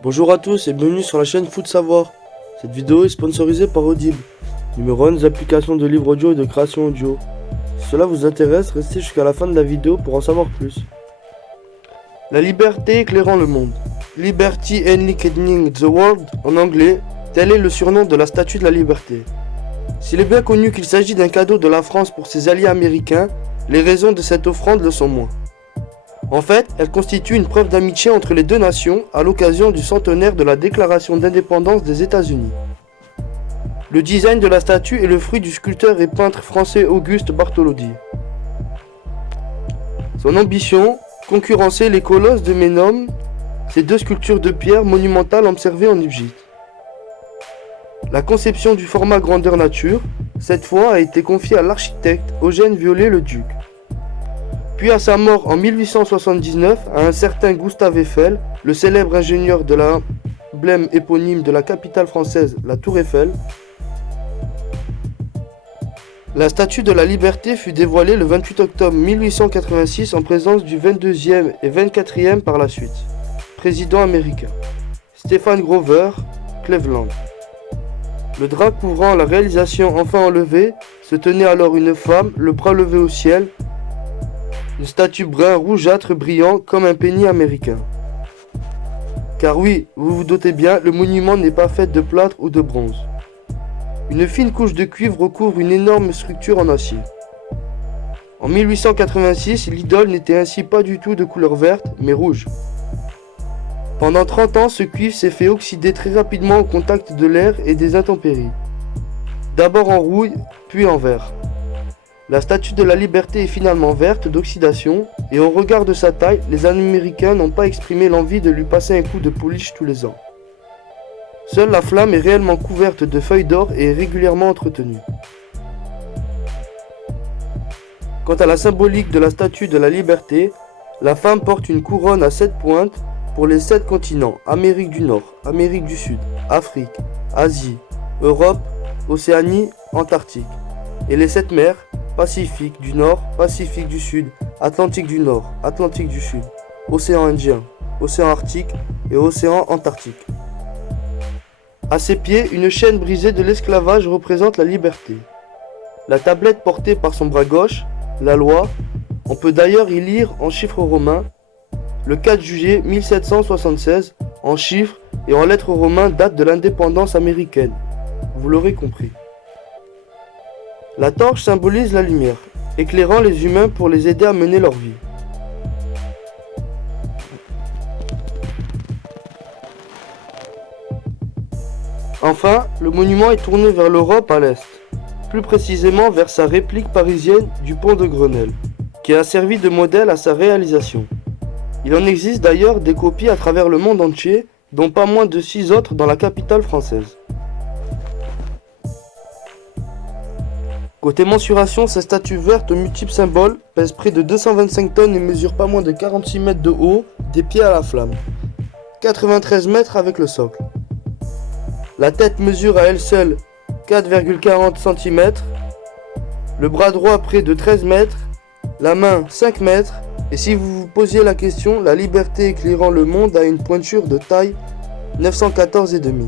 Bonjour à tous et bienvenue sur la chaîne Foot Savoir. Cette vidéo est sponsorisée par Audible, numéro 1 des applications de livres audio et de création audio. Si cela vous intéresse, restez jusqu'à la fin de la vidéo pour en savoir plus. La liberté éclairant le monde. Liberty Enlightening the World en anglais, tel est le surnom de la Statue de la Liberté. S'il est bien connu qu'il s'agit d'un cadeau de la France pour ses alliés américains, les raisons de cette offrande le sont moins. En fait, elle constitue une preuve d'amitié entre les deux nations à l'occasion du centenaire de la déclaration d'indépendance des États-Unis. Le design de la statue est le fruit du sculpteur et peintre français Auguste Bartholdi. Son ambition, concurrencer les colosses de Ménum, ces deux sculptures de pierre monumentales observées en Égypte. La conception du format grandeur nature, cette fois, a été confiée à l'architecte Eugène Viollet-le-Duc. Puis à sa mort en 1879, à un certain Gustave Eiffel, le célèbre ingénieur de l'emblème éponyme de la capitale française, la Tour Eiffel, la Statue de la Liberté fut dévoilée le 28 octobre 1886 en présence du 22e et 24e par la suite, président américain, Stephen Grover Cleveland. Le drap couvrant la réalisation enfin enlevée se tenait alors une femme, le bras levé au ciel, une statue brun rougeâtre brillant comme un penny américain. Car oui, vous vous doutez bien, le monument n'est pas fait de plâtre ou de bronze. Une fine couche de cuivre recouvre une énorme structure en acier. En 1886, l'idole n'était ainsi pas du tout de couleur verte, mais rouge. Pendant 30 ans, ce cuivre s'est fait oxyder très rapidement au contact de l'air et des intempéries. D'abord en rouille, puis en vert. La Statue de la Liberté est finalement verte d'oxydation, et au regard de sa taille, les Américains n'ont pas exprimé l'envie de lui passer un coup de polish tous les ans. Seule la flamme est réellement couverte de feuilles d'or et est régulièrement entretenue. Quant à la symbolique de la Statue de la Liberté, la femme porte une couronne à 7 pointes pour les 7 continents, Amérique du Nord, Amérique du Sud, Afrique, Asie, Europe, Océanie, Antarctique, et les 7 mers, Pacifique du Nord, Pacifique du Sud, Atlantique du Nord, Atlantique du Sud, Océan Indien, Océan Arctique et Océan Antarctique. À ses pieds, une chaîne brisée de l'esclavage représente la liberté. La tablette portée par son bras gauche, la loi, on peut d'ailleurs y lire en chiffres romains le 4 juillet 1776, en chiffres et en lettres romains date de l'indépendance américaine. Vous l'aurez compris. La torche symbolise la lumière, éclairant les humains pour les aider à mener leur vie. Enfin, le monument est tourné vers l'Europe à l'est, plus précisément vers sa réplique parisienne du pont de Grenelle, qui a servi de modèle à sa réalisation. Il en existe d'ailleurs des copies à travers le monde entier, dont pas moins de 6 autres dans la capitale française. Côté mensuration, ces statues vertes aux multiples symboles pèsent près de 225 tonnes et mesurent pas moins de 46 mètres de haut, des pieds à la flamme. 93 mètres avec le socle. La tête mesure à elle seule 4,40 cm, le bras droit près de 13 mètres, la main 5 mètres, et si vous vous posiez la question, la liberté éclairant le monde a une pointure de taille 914,5.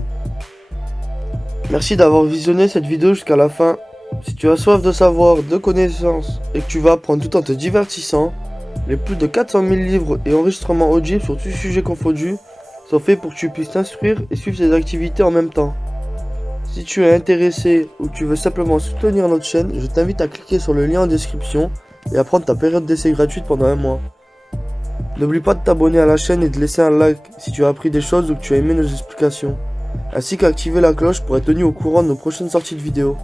Merci d'avoir visionné cette vidéo jusqu'à la fin. Si tu as soif de savoir, de connaissances et que tu vas apprendre tout en te divertissant, les plus de 400 000 livres et enregistrements audibles sur tous sujets confondus sont faits pour que tu puisses t'instruire et suivre tes activités en même temps. Si tu es intéressé ou que tu veux simplement soutenir notre chaîne, je t'invite à cliquer sur le lien en description et à prendre ta période d'essai gratuite pendant un mois. N'oublie pas de t'abonner à la chaîne et de laisser un like si tu as appris des choses ou que tu as aimé nos explications, ainsi qu'activer la cloche pour être tenu au courant de nos prochaines sorties de vidéos.